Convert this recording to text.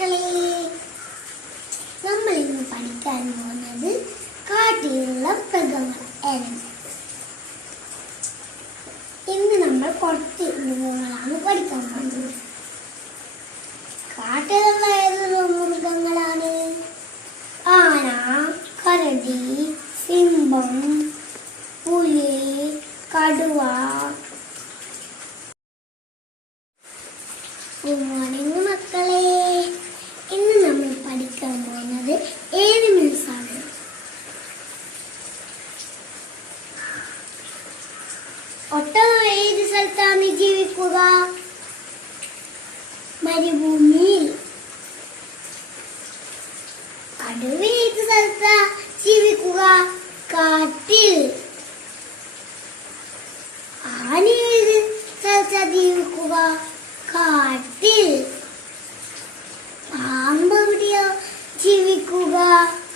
மக்களே நம்ம இங்கு படிக்க போனது காட்டில பிரதமர் இன்று நம்ம கொட்டி மிருகங்களாக படிக்க போனது காட்டில எது மிருகங்களானு ஆனா கரடி சிம்பம் புலி கடுவா மார்னிங் மக்களே அதாவது ஏழு நிமிஷம் ஒட்டம் ஏது சல்தானி ஜீவிக்குதா மரிபூமி கடுவேது சல்தா ஜீவிக்குகா காட்டில் ஆனியேது சல்தா ஜீவிக்குகா pulang.